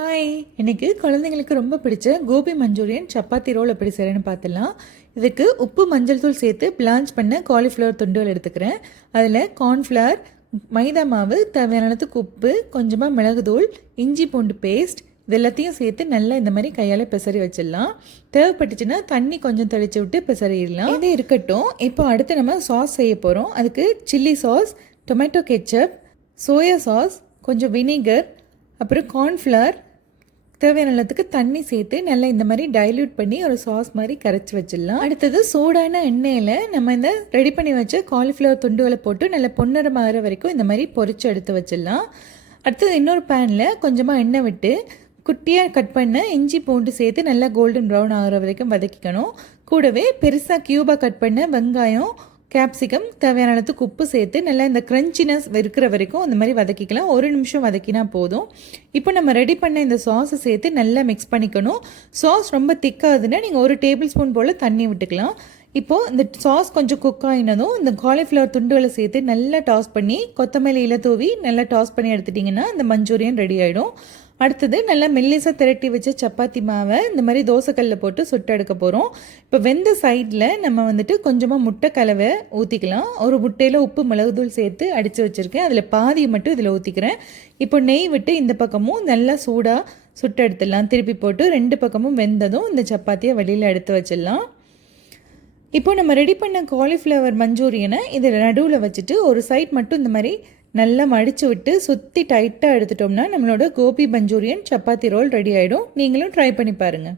Hi! இன்னைக்கு குழந்தைங்களுக்கு ரொம்ப பிடிச்ச கோபி மஞ்சூரியன் சப்பாத்தி ரோல் எப்படி செய்கிறேன்னு பார்த்துடலாம். இதுக்கு உப்பு மஞ்சள் தூள் சேர்த்து பிளான்ச் பண்ண காலிஃப்ளவர் துண்டுகள் எடுத்துக்கிறேன். அதில் கார்ன்ஃப்ளவர், மைதா மாவு, தேவையான அளவுக்கு உப்பு, கொஞ்சமாக மிளகுத்தூள், இஞ்சி பூண்டு பேஸ்ட் இது எல்லாத்தையும் சேர்த்து நல்லா இந்த மாதிரி கையால் பிசறி வச்சிடலாம். தேவைப்பட்டுச்சுன்னா தண்ணி கொஞ்சம் தெளித்து விட்டு பிசறிடலாம். இது இருக்கட்டும். இப்போ அடுத்து நம்ம சாஸ் செய்ய போகிறோம். அதுக்கு chilli sauce, tomato ketchup, soya sauce, கொஞ்சம் வினிகர், அப்புறம் கார்ன்ஃப்ளவர், தேவையான அளவுக்கு தண்ணி சேர்த்து நல்லா இந்த மாதிரி டைல்யூட் பண்ணி ஒரு சாஸ் மாதிரி கரைச்சி வச்சிடலாம். அடுத்தது சூடான எண்ணெயில் நம்ம இந்த ரெடி பண்ணி வச்ச காலிஃப்ளவர் துண்டுகளை போட்டு நல்லா பொன்னிறமாகிற வரைக்கும் இந்த மாதிரி பொரிச்சு எடுத்து வச்சிடலாம். அடுத்தது இன்னொரு பேனில் கொஞ்சமாக எண்ணெய் விட்டு குட்டியாக கட் பண்ண இஞ்சி பூண்டு சேர்த்து நல்லா கோல்டன் ப்ரௌன் ஆகிற வரைக்கும் வதக்கிக்கணும். கூடவே பெருசாக க்யூபாக கட் பண்ண வெங்காயம், கேப்சிகம், தேவையான அளவுக்கு உப்பு சேர்த்து நல்லா இந்த க்ரன்ச்சினஸ் இருக்கிற வரைக்கும் அந்த மாதிரி வதக்கிக்கலாம். 1 நிமிஷம் வதக்கினா போதும். இப்போ நம்ம ரெடி பண்ண இந்த சாஸை சேர்த்து நல்லா மிக்ஸ் பண்ணிக்கணும். சாஸ் ரொம்ப திக்காகுதுன்னா நீங்கள் 1 டேபிள் ஸ்பூன் போல் தண்ணி விட்டுக்கலாம். இப்போது இந்த சாஸ் கொஞ்சம் குக் ஆகினதும் இந்த காலிஃப்ளவர் துண்டுகளை சேர்த்து நல்லா டாஸ் பண்ணி கொத்தமல்லி இலை தூவி நல்லா டாஸ் பண்ணி எடுத்துட்டிங்கன்னா இந்த மஞ்சூரியன் ரெடி ஆகிடும். அடுத்தது நல்லா மெல்லிசாக திரட்டி வச்ச சப்பாத்தி மாவை இந்த மாதிரி தோசைக்கல்லில் போட்டு சுட்டு எடுக்க போகிறோம். இப்போ வெந்த சைடில் நம்ம வந்துட்டு கொஞ்சமாக முட்டை கலவை ஊற்றிக்கலாம். ஒரு முட்டையில் உப்பு மிளகுத்தூள் சேர்த்து அடித்து வச்சுருக்கேன். அதில் பாதியை மட்டும் இதில் ஊற்றிக்கிறேன். இப்போ நெய் விட்டு இந்த பக்கமும் நல்லா சூடாக சுட்டு எடுத்துடலாம். திருப்பி போட்டு 2 பக்கமும் வெந்ததும் இந்த சப்பாத்தியை வெளியில் எடுத்து வச்சிடலாம். இப்போ நம்ம ரெடி பண்ண காலிஃப்ளவர் மஞ்சூரியனை இதில் நடுவில் வச்சுட்டு ஒரு சைட் மட்டும் இந்த மாதிரி நல்லா மடித்து விட்டு சுற்றி டைட்டாக எடுத்துட்டோம்னா நம்மளோட கோபி மஞ்சூரியன் சப்பாத்தி ரோல் ரெடி ஆகிடும். நீங்களும் ட்ரை பண்ணி பாருங்கள்.